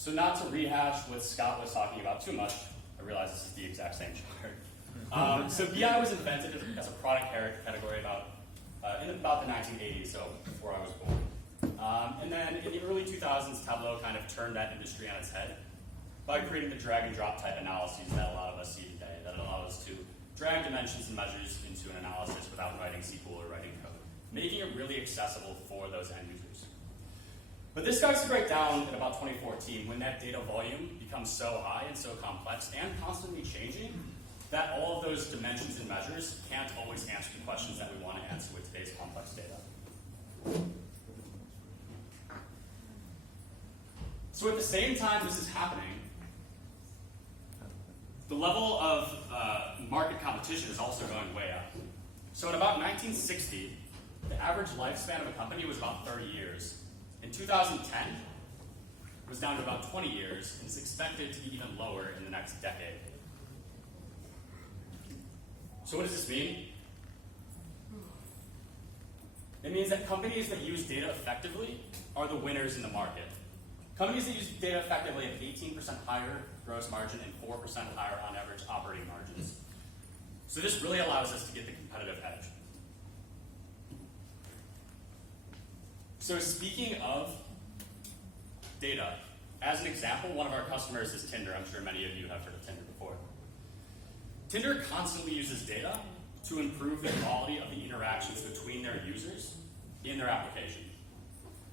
So not to rehash what Scott was talking about too much, I realize this is the exact same chart. So BI was invented as a product category in about the 1980s, so before I was born. And then in the early 2000s, Tableau kind of turned that industry on its head by creating the drag and drop type analyses that a lot of us see today, that allow us to drag dimensions and measures into an analysis without writing SQL or writing code, making it really accessible for those end users. But this starts to break down in about 2014 when that data volume becomes so high and so complex and constantly changing that all of those dimensions and measures can't always answer the questions that we want to answer with today's complex data. So at the same time this is happening, the level of market competition is also going way up. So in about 1960, the average lifespan of a company was about 30 years. In 2010, it was down to about 20 years, and is expected to be even lower in the next decade. So what does this mean? It means that companies that use data effectively are the winners in the market. Companies that use data effectively have 18% higher gross margin and 4% higher on average operating margins. So this really allows us to get the competitive edge. So speaking of data, as an example, one of our customers is Tinder. I'm sure many of you have heard of Tinder before. Tinder constantly uses data to improve the quality of the interactions between their users in their application.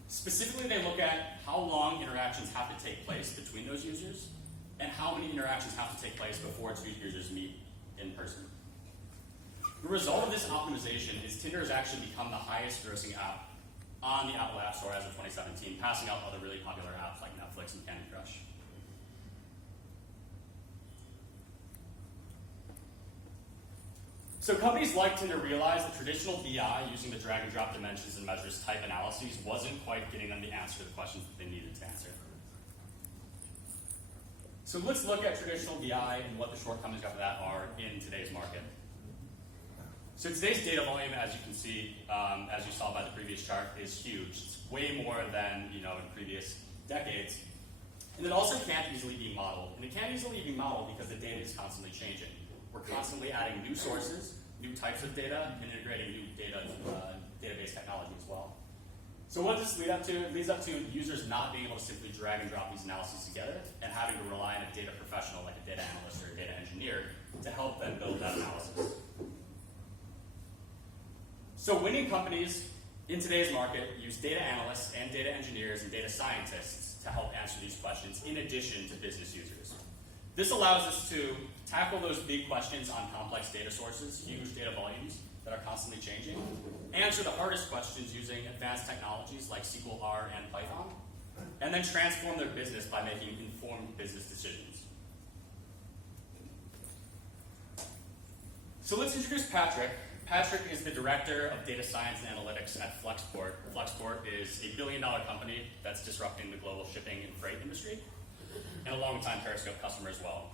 Specifically, they look at how long interactions have to take place between those users and how many interactions have to take place before two users meet in person. The result of this optimization is Tinder has actually become the highest grossing app on the Apple App Store as of 2017, passing out other really popular apps like Netflix and Candy Crush. So companies like Tinder realized that traditional BI using the drag and drop dimensions and measures type analyses wasn't quite getting them the answer to the questions that they needed to answer. So let's look at traditional BI and what the shortcomings of that are in today's market. So today's data volume, as you can see, as you saw by the previous chart, is huge. It's way more than in previous decades. And it also can't easily be modeled. And it can't easily be modeled because the data is constantly changing. We're constantly adding new sources, new types of data, and integrating new data database technology as well. So what does this lead up to? It leads up to users not being able to simply drag and drop these analyses together and having to rely on a data professional like a data analyst or a data engineer to help them build that analysis. So winning companies in today's market use data analysts and data engineers and data scientists to help answer these questions in addition to business users. This allows us to tackle those big questions on complex data sources, huge data volumes that are constantly changing, answer the hardest questions using advanced technologies like SQL, R, and Python, and then transform their business by making informed business decisions. So let's introduce Patrick. Patrick is the Director of Data Science and Analytics at Flexport. Flexport is a billion-dollar company that's disrupting the global shipping and freight industry, and a long-time Periscope customer as well.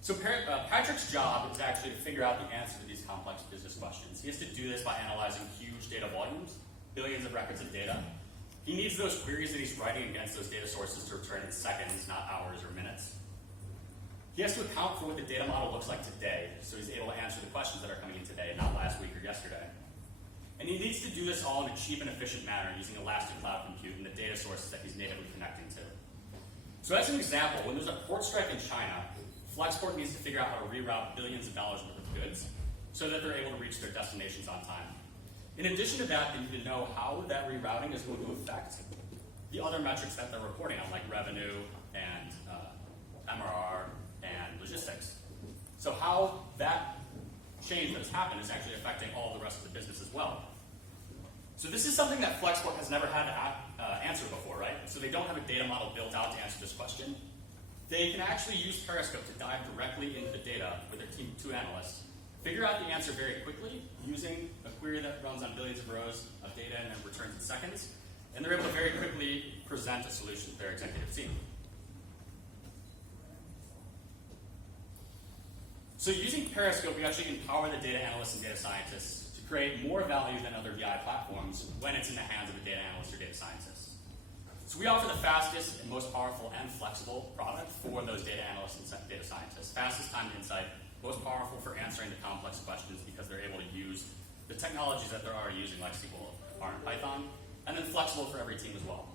So Patrick's job is actually to figure out the answer to these complex business questions. He has to do this by analyzing huge data volumes, billions of records of data. He needs those queries that he's writing against those data sources to return in seconds, not hours or minutes. He has to account for what the data model looks like today, so he's able to answer the questions that are coming in today, not last week or yesterday. And he needs to do this all in a cheap and efficient manner using elastic cloud compute and the data sources that he's natively connecting to. So as an example, when there's a port strike in China, Flexport needs to figure out how to reroute billions of dollars worth of goods so that they're able to reach their destinations on time. In addition to that, they need to know how that rerouting is going to affect the other metrics that they're reporting on, like revenue and MRR and logistics. So how that change that's happened is actually affecting all the rest of the business as well. So this is something that Flexport has never had to answer before, right? So they don't have a data model built out to answer this question. They can actually use Periscope to dive directly into the data with their team of 2 analysts, figure out the answer very quickly using a query that runs on billions of rows of data and then returns in seconds, and they're able to very quickly present a solution to their executive team. So using Periscope, we actually empower the data analysts and data scientists to create more value than other BI platforms when it's in the hands of a data analyst or data scientist. So we offer the fastest and most powerful and flexible product for those data analysts and data scientists. Fastest time to insight, most powerful for answering the complex questions because they're able to use the technologies that they're already using, like SQL, R, and Python, and then flexible for every team as well.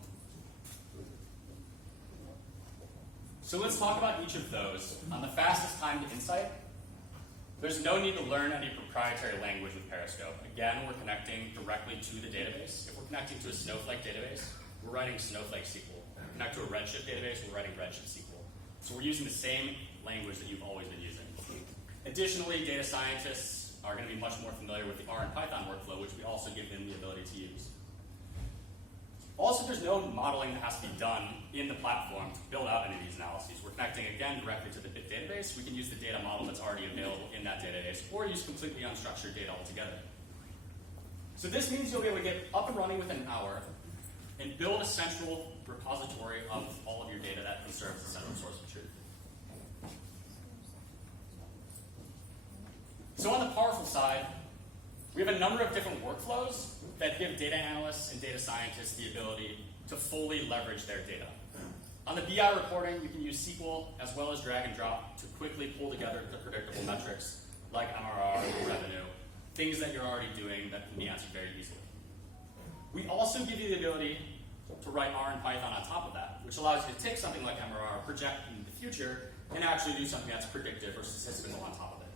So let's talk about each of those. On the fastest time to insight, there's no need to learn any proprietary language with Periscope. Again, we're connecting directly to the database. If we're connecting to a Snowflake database, we're writing Snowflake SQL. If we connect to a Redshift database, we're writing Redshift SQL. So we're using the same language that you've always been using. Additionally, data scientists are going to be much more familiar with the R and Python workflow, which we also give them the ability to use. Also, there's no modeling that has to be done in the platform to build out any of these analyses. We're connecting, again, directly to the database. We can use the data model that's already available in that database, or use completely unstructured data altogether. So this means you'll be able to get up and running within an hour and build a central repository of all of your data that can serve as a central source of truth. So on the powerful side, we have a number of different workflows that give data analysts and data scientists the ability to fully leverage their data. On the BI reporting, you can use SQL as well as drag and drop to quickly pull together the predictable metrics like MRR, revenue, things that you're already doing that can be answered very easily. We also give you the ability to write R and Python on top of that, which allows you to take something like MRR, project into the future, and actually do something that's predictive or statistical on top of it.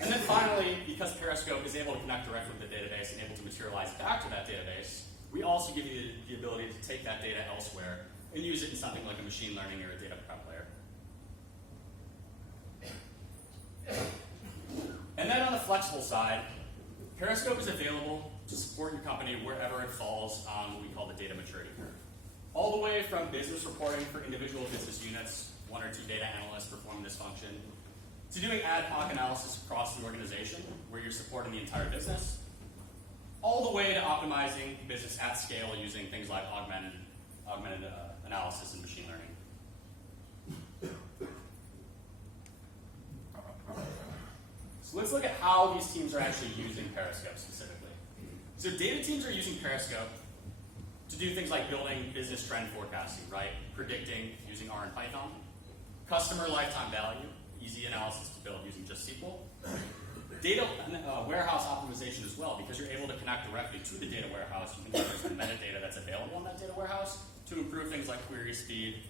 And then finally, because Periscope is able to connect directly with the database and able to materialize back to that database, we also give you the ability to take that data elsewhere and use it in something like a machine learning or a data prep layer. And then on the flexible side, Periscope is available to support your company wherever it falls on what we call the data maturity curve. All the way from business reporting for individual business units, 1 or 2 data analysts performing this function, to doing ad hoc analysis across the organization where you're supporting the entire business, all the way to optimizing business at scale using things like augmented analysis and machine learning. So let's look at how these teams are actually using Periscope specifically. So data teams are using Periscope to do things like building business trend forecasting, right? Predicting using R and Python. Customer lifetime value, easy analysis to build using just SQL. Data warehouse optimization as well, because you're able to connect directly to the data warehouse. You can leverage the metadata that's available in that data warehouse to improve things like query speed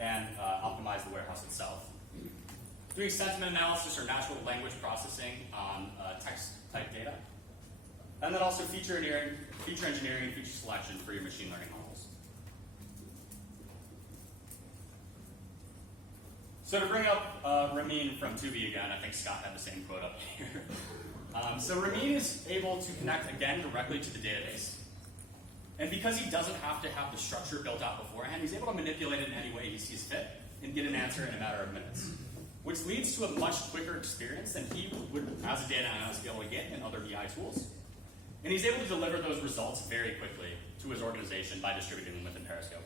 and optimize the warehouse itself. Doing sentiment analysis or natural language processing on text-type data. And then also feature engineering, and feature selection for your machine learning models. So to bring up Ramin from Tubi again, I think Scott had the same quote up here. So Ramin is able to connect again directly to the database. And because he doesn't have to have the structure built out beforehand, he's able to manipulate it in any way he sees fit and get an answer in a matter of minutes, which leads to a much quicker experience than he would, as a data analyst, be able to get in other BI tools. And he's able to deliver those results very quickly to his organization by distributing them within Periscope.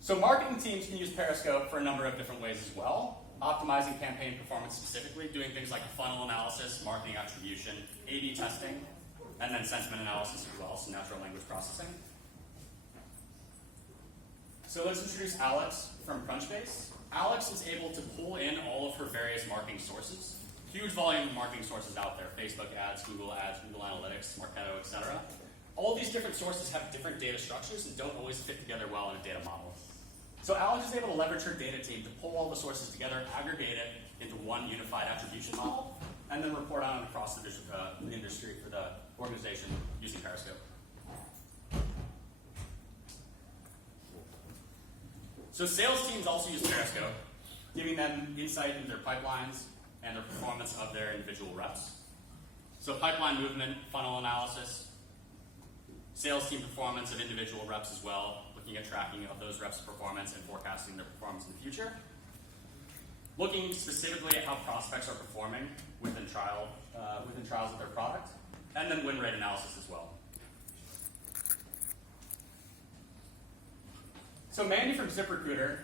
So marketing teams can use Periscope for a number of different ways as well. Optimizing campaign performance specifically, doing things like funnel analysis, marketing attribution, A/B testing, and then sentiment analysis as well, so natural language processing. So let's introduce Alex from Crunchbase. Alex is able to pull in all of her various marketing sources. Huge volume of marketing sources out there, Facebook ads, Google Analytics, Marketo, etc. All these different sources have different data structures and don't always fit together well in a data model. So Alex is able to leverage her data team to pull all the sources together, aggregate it into one unified attribution model, and then report on it across the industry for the organization using Periscope. So sales teams also use Periscope, giving them insight into their pipelines and the performance of their individual reps. So pipeline movement, funnel analysis, sales team performance of individual reps as well, looking at tracking of those reps' performance and forecasting their performance in the future. Looking specifically at how prospects are performing within trials of their product, and then win rate analysis as well. So Mandy from ZipRecruiter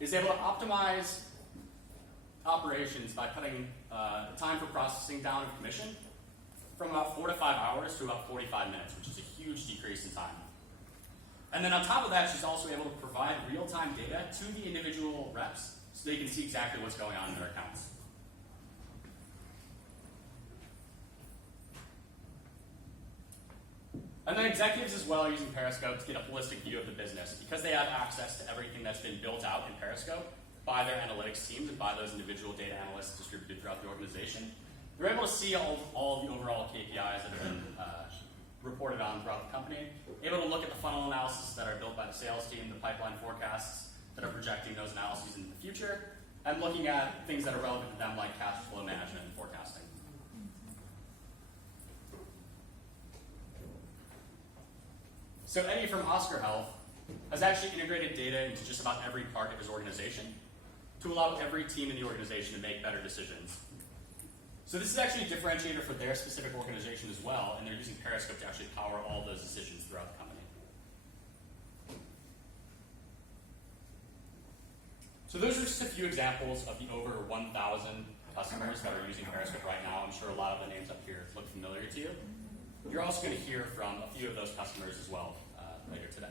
is able to optimize operations by cutting time for processing down of commission from about 4 to 5 hours to about 45 minutes, which is a huge decrease in time. And then on top of that, she's also able to provide real-time data to the individual reps so they can see exactly what's going on in their accounts. And then executives as well are using Periscope to get a holistic view of the business because they have access to everything that's been built out in Periscope by their analytics teams and by those individual data analysts distributed throughout the organization. They're able to see all of the overall KPIs that have been reported on throughout the company, able to look at the funnel analysis that are built by the sales team, the pipeline forecasts that are projecting those analyses into the future, and looking at things that are relevant to them like cash flow management and forecasting. So Eddie from Oscar Health has actually integrated data into just about every part of his organization to allow every team in the organization to make better decisions. So this is actually a differentiator for their specific organization as well, and they're using Periscope to actually power all those decisions throughout the company. So those are just a few examples of the over 1,000 customers that are using Periscope right now. I'm sure a lot of the names up here look familiar to you. You're also going to hear from a few of those customers as well later today.